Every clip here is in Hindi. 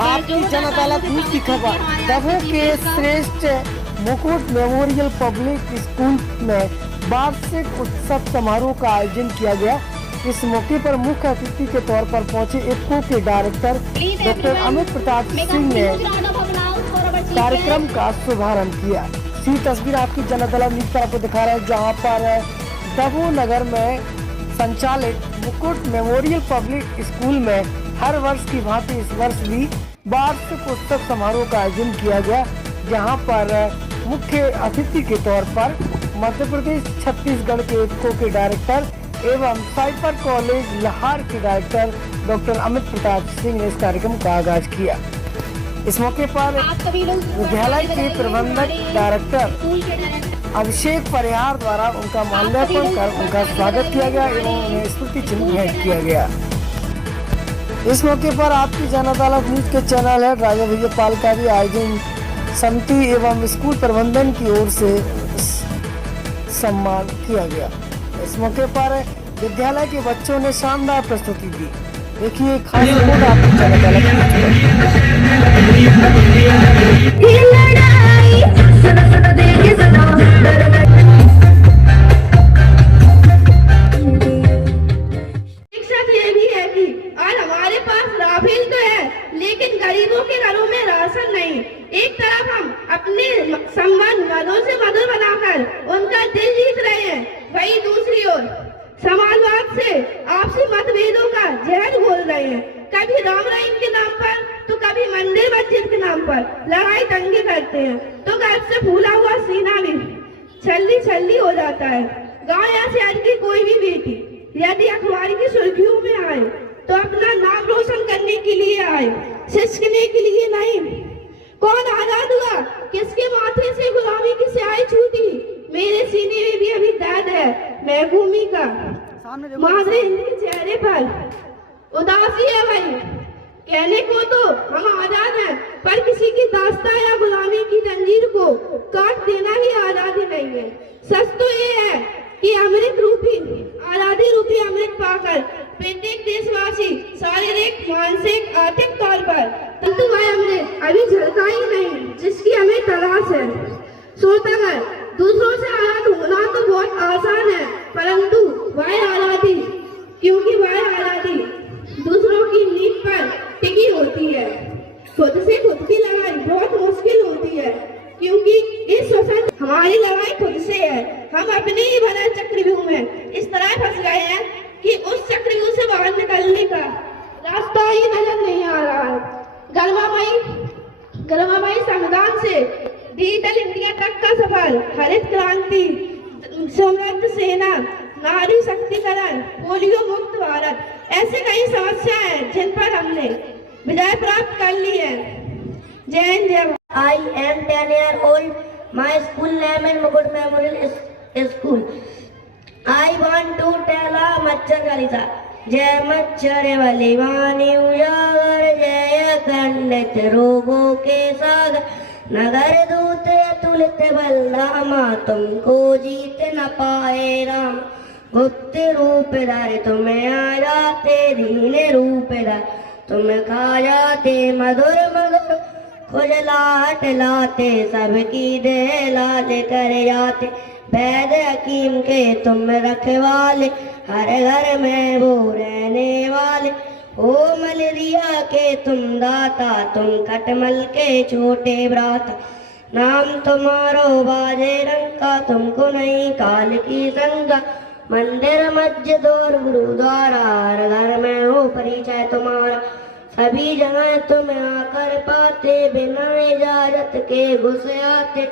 आपकी जन अदालत न्यूज की खबर। दमोह के श्रेष्ठ मुकुट मेमोरियल पब्लिक स्कूल में वार्षिक उत्सव समारोह का आयोजन किया गया। इस मौके पर मुख्य अतिथि के तौर पर पहुंचे इफ्को के डायरेक्टर डॉक्टर अमित प्रताप सिंह ने कार्यक्रम का शुभारंभ किया। सी तस्वीर आपकी जन अदालत न्यूज पर आपको दिखा रहा है, जहां पर दमोह नगर में संचालित मुकुट मेमोरियल पब्लिक स्कूल में हर वर्ष की भांति इस वर्ष भी वार्षिक उत्सव समारोह का आयोजन किया गया, जहां पर मुख्य अतिथि के तौर पर मध्य प्रदेश छत्तीसगढ़ के इफ्को के डायरेक्टर एवं साइपर कॉलेज लाहौर के डायरेक्टर डॉक्टर अमित प्रताप सिंह ने इस कार्यक्रम का आगाज किया। इस मौके पर विद्यालय के प्रबंधक डायरेक्टर अभिषेक परिहार द्वारा उनका माल्यार्पण कर उनका स्वागत किया गया एवं उन्हें स्मृति चिन्ह भेंट किया गया। इस मौके पर आपकी जन अदालत न्यूज के चैनल है राजा विजय पाल का भी आयोजन समिति एवं स्कूल प्रबंधन की ओर से सम्मान किया गया। इस मौके पर विद्यालय के बच्चों ने शानदार प्रस्तुति दी। देखिए खास रिपोर्ट आपकी जन अदालत लेकिन गरीबों के घरों में राशन नहीं। एक तरफ हम अपने संबंध मधुर से मधुर बनाकर उनका दिल जीत रहे हैं, वही दूसरी ओर समाजवाद से आपसी मतभेदों का जहर घोल रहे हैं। कभी राम रहीम के नाम पर तो कभी मंदिर मस्जिद के नाम पर लड़ाई दंगे करते हैं, तो घर से फूला हुआ सीना भी छल्ली छल्ली हो जाता है। गाँव या शहर की कोई भी बेटी यदि अखबार की सुर्खियों में आए तो अपना नाम रोशन करने के लिए आए, सिसकने के लिए नहीं। कौन आजाद हुआ, किसके माथे से गुलामी की स्याही छूटी? मेरे सीने में भी अभी दर्द है महबूबी का। मादरे हिंद के चेहरे पर उदासी है भाई। कहने को तो हम आजाद हैं, पर किसी की दास्तां या गुलामी की जंजीर को काट देना ही आजादी नहीं है। सच तो ये है कि अमृत रूपी आजादी रूपी अमृत पाकर प्रत्येक देशवासी शारीरिक मानसिक आर्थिक तौर पर किंतु वह अमृत अभी झलका ही नहीं जिसकी हमें तलाश है। सोचकर दूसरों से आजाद होना तो बहुत आसान है, परंतु वह आजादी, क्योंकि वह आजादी दूसरों की नींद पर टिकी होती है। खुद से खुद की लड़ाई बहुत मुश्किल होती है, क्योंकि इस सोसाइटी हमारी लड़ाई खुद से है। हम अपने ही भरे चक्रव्यूह में इस तरह फंस गए हैं कि उस चक्रव्यूह से बाहर निकलने का रास्ता ही नजर नहीं आ रहा है। गर्मामयी संविधान से डिजिटल इंडिया तक का सफर, हरित क्रांति, समृद्ध सेना, नारी शक्तिकरण, पोलियो मुक्त भारत, ऐसे कई समस्याएं हैं जिन पर हमने विजय प्राप्त कर ली है। जय हिंद जय Bharat. I am 10 years old. My school name is Mukut Memorial School. I want to tell a मच्छर कलिसा। जय मच्छर वाली वाणी उजागर, जय खंडित रोगों के सागर, नगर दूत अतुलित बलरामा, तुमको जीत न पाए राम। गुप्त रूप धारे तुम्हें आ जाते, दीन रूप धारे तुम्हें खा जाते, मधुर मधुर खुजलाहट लाते, सबकी देह लाल कर जाते। वैद हकीम के तुम रखवाले, हर घर में वो रहने वाले। ओ मलेरिया के तुम दाता, तुम खटमल के छोटे भ्राता। नाम तुम्हारो बाजे रंका, तुमको नहीं काल की शंका। मंदिर मस्जिद और गुरुद्वारा, हर घर में हो परिचय तुम्हारा। सभी जगह तुम्हें आकर पाते, बिना इजाजत के घुस आते।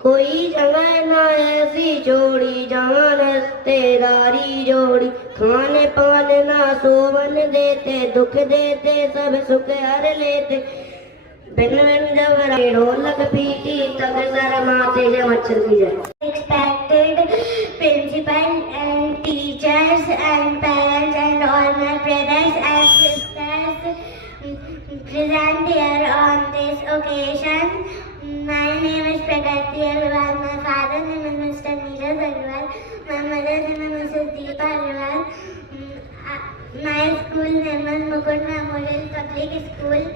कोई जगह ना ऐसी जोड़ी, जहाँ रिश्तेदारी जोड़ी। खाने पाने ना सोवन देते, दुख देते सब सुख हर लेते। बिन बिन जब ढोलक पीटी तब शर्माते जब मच्छर की जाए। Respected principal and teachers and parents and all my brothers and sisters present here on this occasion. My name is Pragati Agarwal. My father name is Mr. Neeraj Agarwal. My mother name is Mrs. Deepa Agarwal. My school name is Mukut Memorial Public School.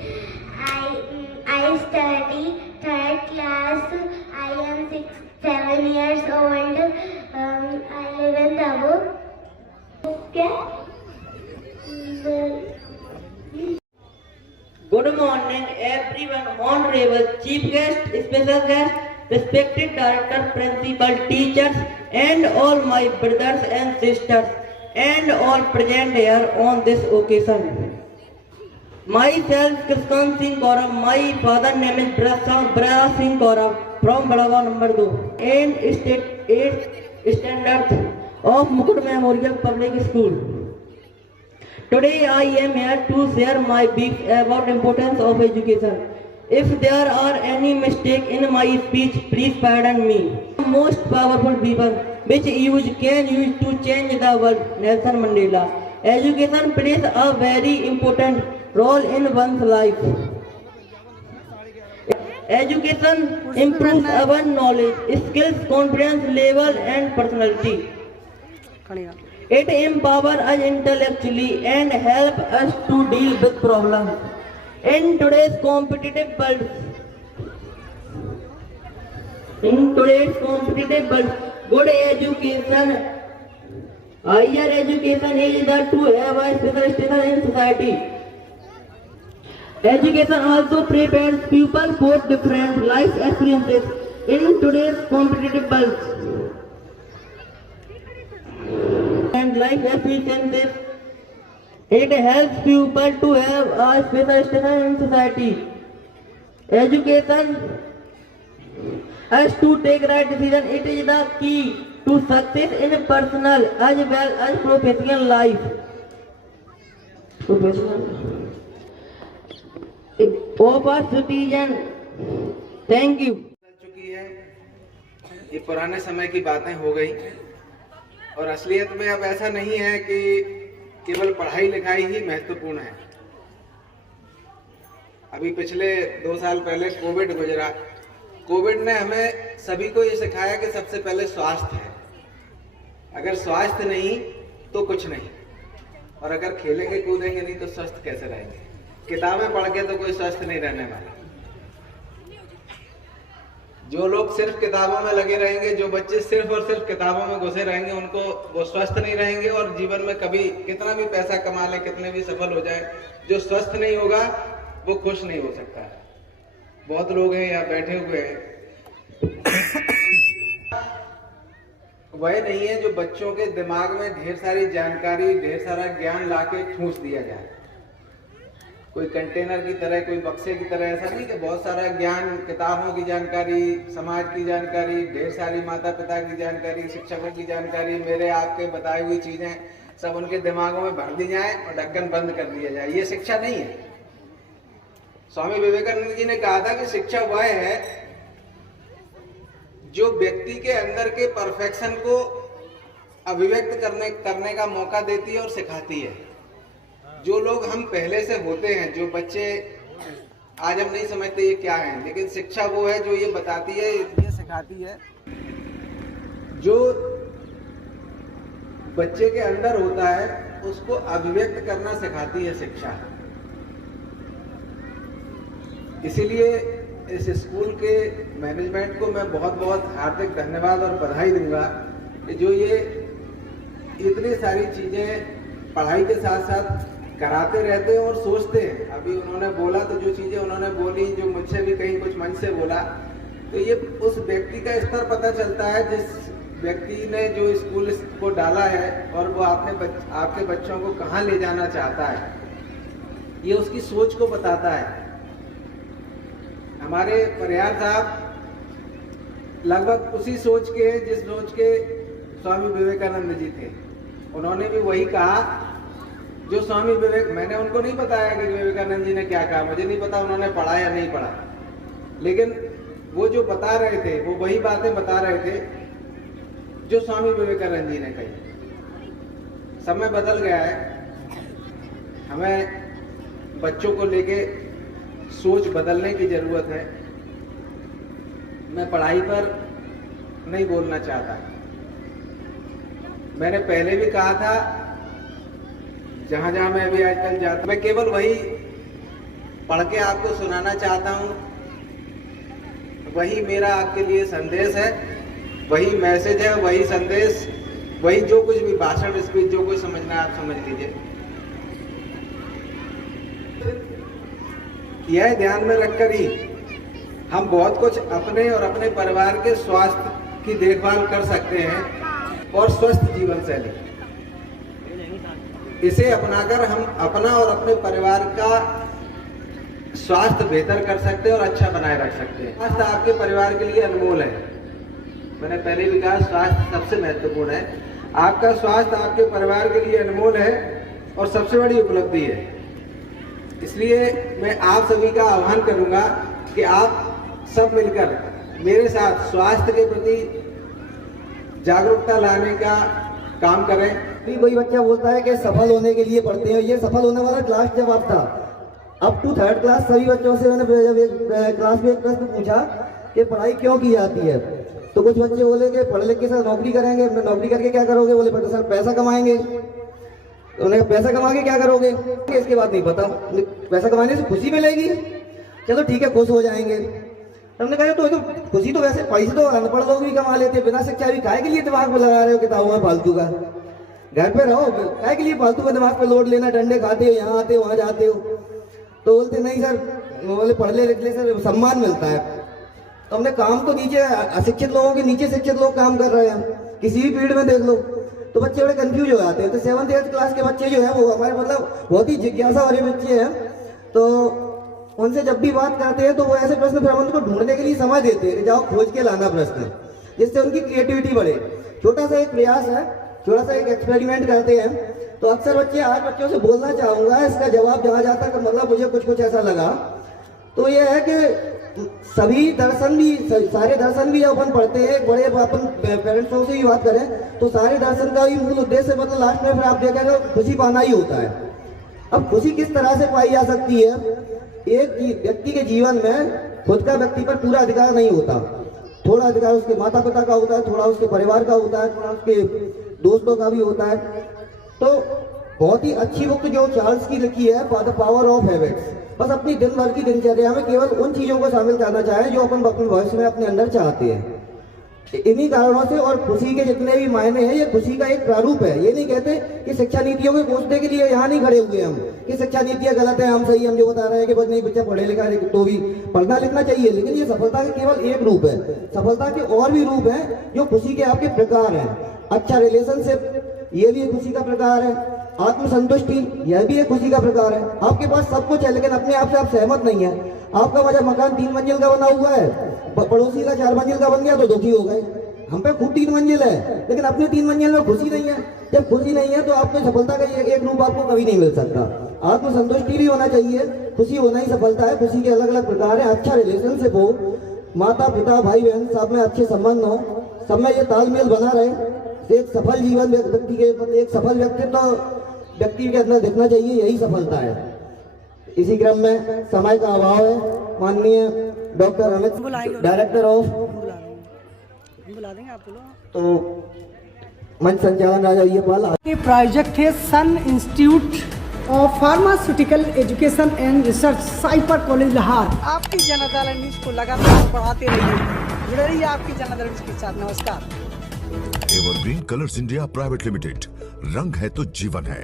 I study third class. I am 7 years old. I live in Dabu. Good morning, everyone. Honorable Chief Guest, Special Guest, respected Director, Principal, teachers, and all my brothers and sisters, and all present here on this occasion. Myself, Krishnan Singh Gaurav. My father name is Brahma Singh Gaurav from Badaga number 2 and state 8th standard of Mukut Memorial Public School. Today I am here to share my views about importance of education. If there are any mistake in my speech, please pardon me. Most powerful people which can use to change the world, Nelson Mandela. Education plays a very important role in one's life. Education improves our knowledge, skills, confidence level and personality. It empowers us intellectually and helps us to deal with problems. In today's competitive world, good education, higher education is the to have a special status in society. Education also prepares people for different life experiences in today's competitive world. And life experiences, it helps people to have a special status in society. Education has to take right decision. It is the key to success in personal as well as professional life. Of a citizen. Thank you. चुकी है, ये पुराने समय की बातें हो गई और असलियत में अब ऐसा नहीं है कि केवल पढ़ाई लिखाई ही महत्वपूर्ण है। अभी पिछले 2 साल पहले कोविड गुजरा। कोविड ने हमें सभी को ये सिखाया कि सबसे पहले स्वास्थ्य है। अगर स्वास्थ्य नहीं तो कुछ नहीं, और अगर खेलेंगे कूदेंगे नहीं तो स्वस्थ कैसे रहेंगे। किताबें पढ़ के तो कोई स्वस्थ नहीं रहने वाला। जो लोग सिर्फ किताबों में लगे रहेंगे, जो बच्चे सिर्फ और सिर्फ किताबों में घुसे रहेंगे, उनको वो स्वस्थ नहीं रहेंगे और जीवन में कभी कितना भी पैसा कमा ले, कितने भी सफल हो जाए, जो स्वस्थ नहीं होगा वो खुश नहीं हो सकता है। बहुत लोग हैं यहाँ बैठे हुए हैं, वह नहीं है जो बच्चों के दिमाग में ढेर सारी जानकारी, ढेर सारा ज्ञान लाके ठूंस दिया जाए। कोई कंटेनर की तरह, कोई बक्से की तरह, ऐसा नहीं कि बहुत सारा ज्ञान, किताबों की जानकारी, समाज की जानकारी, ढेर सारी माता पिता की जानकारी, शिक्षकों की जानकारी, मेरे आपके बताई हुई चीजें सब उनके दिमागों में भर दी जाए और ढक्कन बंद कर दिया जाए। ये शिक्षा नहीं है। स्वामी विवेकानंद जी ने कहा था कि शिक्षा वह है जो व्यक्ति के अंदर के परफेक्शन को अभिव्यक्त करने का मौका देती है और सिखाती है। जो लोग हम पहले से होते हैं, जो बच्चे आज हम नहीं समझते ये क्या है, लेकिन शिक्षा वो है जो ये बताती है, ये सिखाती है। जो बच्चे के अंदर होता है उसको अभिव्यक्त करना सिखाती है शिक्षा। इसीलिए इस स्कूल के मैनेजमेंट को मैं बहुत बहुत हार्दिक धन्यवाद और बधाई दूंगा कि जो ये इतनी सारी चीजें पढ़ाई के साथ साथ कराते रहते हैं और सोचते हैं। अभी उन्होंने बोला तो जो चीजें उन्होंने बोली, जो मुझसे भी कहीं कुछ मन से बोला, तो ये उस व्यक्ति का स्तर पता चलता है जिस व्यक्ति ने जो स्कूल को डाला है और वो आपके बच्चों को कहाँ ले जाना चाहता है, ये उसकी सोच को बताता है। हमारे परिहार साहब लगभग उसी सोच के जिस सोच के स्वामी विवेकानंद जी थे। उन्होंने भी वही कहा जो स्वामी मैंने उनको नहीं बताया कि विवेकानंद जी ने क्या कहा, मुझे नहीं पता उन्होंने पढ़ा या नहीं पढ़ा, लेकिन वो जो बता रहे थे वो वही बातें बता रहे थे जो स्वामी विवेकानंद जी ने कही। समय बदल गया है, हमें बच्चों को लेके सोच बदलने की जरूरत है। मैं पढ़ाई पर नहीं बोलना चाहता। मैंने पहले भी कहा था जहाँ जहाँ मैं अभी आजकल जाता, मैं केवल वही पढ़ के आपको सुनाना चाहता हूँ। वही मेरा आपके लिए संदेश है, वही मैसेज है, वही संदेश, वही जो कुछ भी भाषण स्पीच जो कुछ समझना है आप समझ लीजिए। यह ध्यान में रखकर ही हम बहुत कुछ अपने और अपने परिवार के स्वास्थ्य की देखभाल कर सकते हैं और स्वस्थ जीवन शैली, इसे अपनाकर हम अपना और अपने परिवार का स्वास्थ्य बेहतर कर सकते हैं और अच्छा बनाए रख सकते हैं। स्वास्थ्य आपके परिवार के लिए अनमोल है। मैंने पहले भी कहा स्वास्थ्य सबसे महत्वपूर्ण है। आपका स्वास्थ्य आपके परिवार के लिए अनमोल है और सबसे बड़ी उपलब्धि है। इसलिए मैं आप सभी का आह्वान करूंगा कि आप सब मिलकर मेरे साथ स्वास्थ्य के प्रति जागरूकता लाने का काम करें। भी कोई बच्चा बोलता है कि सफल होने के लिए पढ़ते हैं, ये सफल होने वाला क्लास जवाब था। अप टू 3rd क्लास सभी बच्चों से मैंने क्लास में एक प्रश्न पूछा कि पढ़ाई क्यों की जाती है, तो कुछ बच्चे बोले कि पढ़ लिख के सर नौकरी करेंगे। नौकरी करके क्या करोगे? बोले बेटा सर पैसा कमाएंगे। उन्हें पैसा कमा के क्या करोगे? इसके बाद नहीं पता। पैसा कमाने से खुशी मिलेगी, चलो ठीक है खुश हो जाएंगे। हमने कहा तो खुशी तो वैसे पैसे तो अनपढ़ लोग भी कमा लेते हैं, बिना शिक्षा भी काहे के लिए दिमाग में लगा रहे हो किताबों में फालतू का? घर पे रहो, काहे के लिए फालतू का दिमाग पे लोड लेना? डंडे खाते हो, यहाँ आते हो वहाँ जाते हो। तो बोलते नहीं सर, बोले पढ़ ले लिख ले सर सम्मान मिलता है। तो हमने काम तो नीचे अशिक्षित लोगों के नीचे शिक्षित लोग काम कर रहे हैं, किसी भी फील्ड में देख लो। तो बच्चे बड़े कंफ्यूज हो जाते हैं। तो 7th 8th क्लास के बच्चे जो है वो हमारे मतलब बहुत ही जिज्ञासा वाले बच्चे हैं। तो उनसे जब भी बात करते हैं तो वो ऐसे प्रश्न फिर हम उनको ढूंढने के लिए समय देते हैं कि जाओ खोज के लाना प्रश्न, जिससे उनकी क्रिएटिविटी बढ़े। छोटा सा एक प्रयास है, छोटा सा एक एक्सपेरिमेंट करते हैं। तो अक्सर बच्चे, आज बच्चों से बोलना चाहूंगा, इसका जवाब जहाँ जाता है मतलब मुझे कुछ कुछ ऐसा लगा। तो ये है कि सभी दर्शन भी, सारे दर्शन भी अपन पढ़ते हैं, बड़े अपन पेरेंट्सों से भी बात करें तो सारे दर्शन का भी मूल उद्देश्य मतलब लास्ट में फिर आप देखेंगे खुशी पाना ही होता है। अब खुशी किस तरह से पाई जा सकती है? एक व्यक्ति के जीवन में खुद का व्यक्ति पर पूरा अधिकार नहीं होता, थोड़ा अधिकार उसके माता पिता का होता है, थोड़ा उसके परिवार का होता है, थोड़ा उसके दोस्तों का भी होता है। तो बहुत ही अच्छी बुक जो चार्ल्स की लिखी है द पावर ऑफ हैबिट्स, बस अपनी दिन भर की दिनचर्या में केवल उन चीजों को शामिल करना चाहें जो अपन अपने भविष्य में अपने अंदर चाहते हैं। इन्हीं कारणों से और खुशी के जितने भी मायने हैं, ये खुशी का एक प्रारूप है। ये नहीं कहते कि शिक्षा नीतियों को कोसने के लिए यहाँ नहीं खड़े हुए हम कि शिक्षा नीतियाँ गलत है, हम सही, हम जो बता रहे हैं कि बस नहीं बच्चा पढ़े लिखा है तो भी पढ़ना लिखना चाहिए। लेकिन ये सफलता का केवल एक रूप है, सफलता के और भी रूप हैं जो खुशी के आपके प्रकार हैं। अच्छा रिलेशनशिप, ये भी एक खुशी का प्रकार है। आत्मसंतुष्टि, यह भी एक खुशी का प्रकार है। आपके पास सब कुछ है लेकिन अपने आप से आप सहमत नहीं है। आपका मकान 3 मंजिल का बना हुआ है, पड़ोसी का 4 मंजिल का बन गया तो दुखी हो गए। हम पे खुद 3 मंजिल है लेकिन अपने 3 मंजिल में खुशी नहीं है। जब खुशी नहीं है तो आपको सफलता का एक रूप आपको कभी नहीं मिल सकता। आत्मसंतुष्टि भी होना चाहिए, खुशी होना ही सफलता है। खुशी के अलग अलग प्रकार है। अच्छा रिलेशनशिप हो, माता पिता भाई बहन सब में अच्छे संबंध हो, सब में ये तालमेल बना रहे। एक सफल जीवन व्यक्ति के, एक सफल व्यक्तित्व व्यक्ति के अंदर दिखना चाहिए, यही सफलता है। इसी क्रम में समय का अभाव है, माननीय डॉक्टर अमित, डायरेक्टर ऑफ, बुला देंगे आप लोग। तो मंच संचालन राजापाल ये प्रोजेक्ट है सन institute of pharmaceutical education and research, साइपर कॉलेज लाहौर। आपकी जनता न्यूज को लगातार बढ़ाते रहिए, जुड़े रहिए आपकी जनता न्यूज के साथ। नमस्कार। Evergreen colours India private limited, रंग है तो जीवन है।